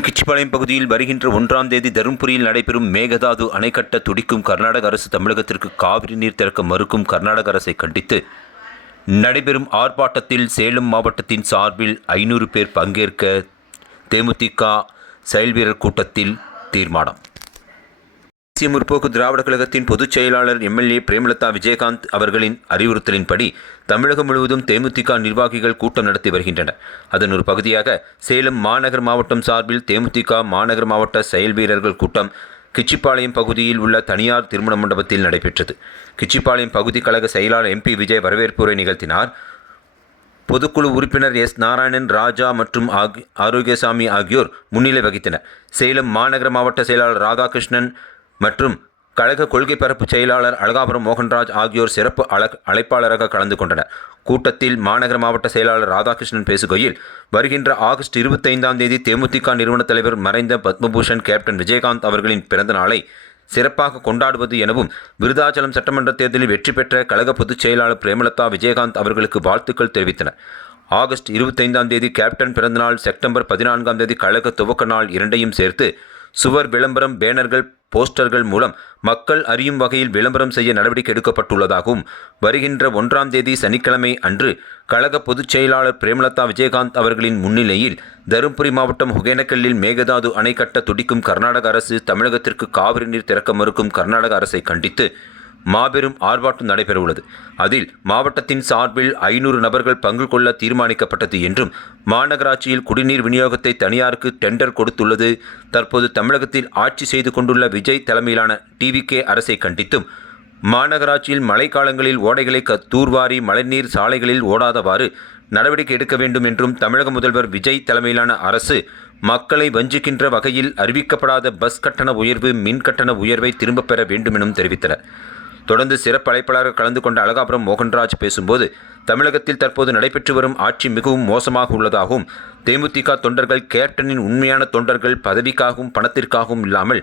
கிச்சிபாளையம் பகுதியில் வருகின்ற 1ஆம் தேதி தருமபுரியில் நடைபெறும் மேகதாது அணை கட்ட துடிக்கும் கர்நாடக அரசு தமிழகத்திற்கு காவிரி நீர் திறக்க மறுக்கும் கர்நாடக அரசை கண்டித்து நடைபெறும் ஆர்ப்பாட்டத்தில் சேலம் மாவட்டத்தின் சார்பில் 500 பேர் பங்கேற்க தேமுதிக செயல்வீரர் கூட்டத்தில் தீர்மானம். தேசிய முற்போக்கு திராவிட கழகத்தின் பொதுச் செயலாளர் எம்எல்ஏ பிரேமலதா விஜயகாந்த் அவர்களின் அறிவுறுத்தலின்படி தமிழகம் முழுவதும் தேமுதிக நிர்வாகிகள் கூட்டம் நடத்தி வருகின்றனர். அதன் ஒரு பகுதியாக சேலம் மாநகர் மாவட்டம் சார்பில் தேமுதிக மாநகர் மாவட்ட செயல் வீரர்கள் கூட்டம் கிச்சிபாளையம் பகுதியில் உள்ள தனியார் திருமண மண்டபத்தில் நடைபெற்றது. கிச்சிபாளையம் பகுதி கழக செயலாளர் எம்பி விஜய் வரவேற்புரை நிகழ்த்தினார். பொதுக்குழு உறுப்பினர் எஸ். நாராயணன், ராஜா மற்றும் ஆரோக்கியசாமி ஆகியோர் முன்னிலை வகித்தனர். சேலம் மாநகர மாவட்ட செயலாளர் ராதாகிருஷ்ணன் மற்றும் கழக கொள்கை பரப்பு செயலாளர் அழகாபுரம் மோகன்ராஜ் ஆகியோர் சிறப்பு அழைப்பாளராக கலந்து கொண்டனர். கூட்டத்தில் மாநகர மாவட்ட செயலாளர் ராதாகிருஷ்ணன் பேசுகையில், வருகின்ற ஆகஸ்ட் 25ஆம் தேதி தேமுதிக நிறுவன தலைவர் மறைந்த பத்மபூஷன் கேப்டன் விஜயகாந்த் அவர்களின் பிறந்த நாளை சிறப்பாக கொண்டாடுவது எனவும், விருதாச்சலம் சட்டமன்ற தேர்தலில் வெற்றி பெற்ற கழக பொதுச் செயலாளர் பிரேமலதா விஜயகாந்த் அவர்களுக்கு வாழ்த்துக்கள் தெரிவித்தனர். ஆகஸ்ட் 25ஆம் தேதி கேப்டன் பிறந்தநாள், செப்டம்பர் 14ஆம் தேதி கழக துவக்க நாள் இரண்டையும் சேர்த்து சுவர் விளம்பரம், பேனர்கள், போஸ்டர்கள் மூலம் மக்கள் அறியும் வகையில் விளம்பரம் செய்ய நடவடிக்கை எடுக்கப்பட்டுள்ளதாகவும், வருகின்ற 1ஆம் தேதி சனிக்கிழமை அன்று கழக பொதுச் செயலாளர் பிரேமலதா விஜயகாந்த் அவர்களின் முன்னிலையில் தருமபுரி மாவட்டம் ஒகேனக்கல்லில் மேகதாது அணை கட்ட துடிக்கும் கர்நாடக அரசு தமிழகத்திற்கு காவிரி நீர் திறக்க மறுக்கும் கர்நாடக அரசை கண்டித்து மாபெரும் ஆர்ப்பாட்டம் நடைபெறவுள்ளது. அதில் மாவட்டத்தின் சார்பில் 500 நபர்கள் பங்கு கொள்ள தீர்மானிக்கப்பட்டது என்றும், மாநகராட்சியில் குடிநீர் விநியோகத்தை தனியாருக்கு டெண்டர் கொடுத்துள்ளது. தற்போது தமிழகத்தில் ஆட்சி செய்து கொண்டுள்ள விஜய் தலைமையிலான டிவிகே அரசை கண்டித்தும், மாநகராட்சியில் மழைக்காலங்களில் ஓடைகளை தூர்வாரி மழைநீர் சாலைகளில் ஓடாதவாறு நடவடிக்கை எடுக்க வேண்டும் என்றும், தமிழக முதல்வர் விஜய் தலைமையிலான அரசு மக்களை வஞ்சிக்கின்ற வகையில் அறிவிக்கப்படாத பஸ் கட்டண உயர்வு, மின் கட்டண உயர்வை திரும்பப் பெற வேண்டும் எனவும் தெரிவித்தனர். தொடர்ந்து சிறப்பு அழைப்பாளராக கலந்து கொண்ட அழகாபுரம் மோகன்ராஜ் பேசும்போது, தமிழகத்தில் தற்போது நடைபெற்று வரும் ஆட்சி மிகவும் மோசமாக உள்ளதாகவும், தேமுதிக தொண்டர்கள் கேப்டனின் உண்மையான தொண்டர்கள் பதவிக்காகவும் பணத்திற்காகவும் இல்லாமல்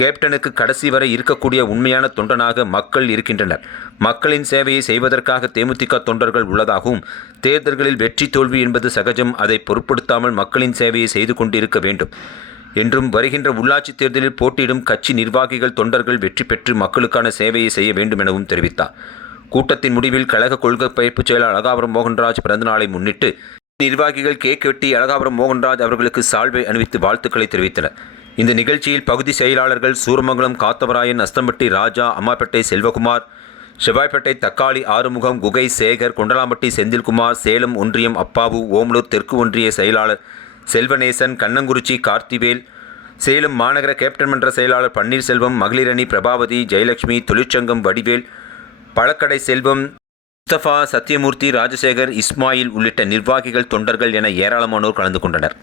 கேப்டனுக்கு கடைசி வரை இருக்கக்கூடிய உண்மையான தொண்டனாக மக்கள் இருக்கின்றனர். மக்களின் சேவையை செய்வதற்காக தேமுதிக தொண்டர்கள் உள்ளதாகவும், தேர்தல்களில் வெற்றி தோல்வி என்பது சகஜம், அதை பொருட்படுத்தாமல் மக்களின் சேவையை செய்து கொண்டிருக்க வேண்டும் என்றும், வருகின்ற உள்ளாட்சி தேர்தலில் போட்டியிடும் கட்சி நிர்வாகிகள் தொண்டர்கள் வெற்றி பெற்று மக்களுக்கான சேவையை செய்ய வேண்டும் எனவும் தெரிவித்தார். கூட்டத்தின் முடிவில் கழக கொள்கை பயிர்ப்பு செயலாளர் அழகாபுரம் மோகன்ராஜ் பிறந்தநாளை முன்னிட்டு நிர்வாகிகள் கேக் வெட்டி அழகாபுரம் மோகன்ராஜ் அவர்களுக்கு சால்வை அணிவித்து வாழ்த்துக்களை தெரிவித்தனர். இந்த நிகழ்ச்சியில் பகுதி செயலாளர்கள் சூரமங்கலம் காத்தவராயன், அஸ்தம்பட்டி ராஜா, அம்மாப்பேட்டை செல்வகுமார், செவ்வாய்ப்பேட்டை தக்காளி ஆறுமுகம், குகை சேகர், கொண்டலாம்பட்டி செந்தில்குமார், சேலம் ஒன்றியம் அப்பாவு, ஓமலூர் தெற்கு ஒன்றிய செயலாளர் செல்வநேசன், கண்ணங்குறிச்சி கார்த்திவேல், சேலம் மாநகர கேப்டன் மன்ற செயலாளர் பன்னீர்செல்வம், மகளிர் அணி பிரபாவதி, ஜெயலட்சுமி, தொழிற்சங்கம் வடிவேல், பழக்கடை செல்வம், முஸ்தபா, சத்யமூர்த்தி, ராஜசேகர், இஸ்மாயில் உள்ளிட்ட நிர்வாகிகள், தொண்டர்கள் என ஏராளமானோர் கலந்து கொண்டனர்.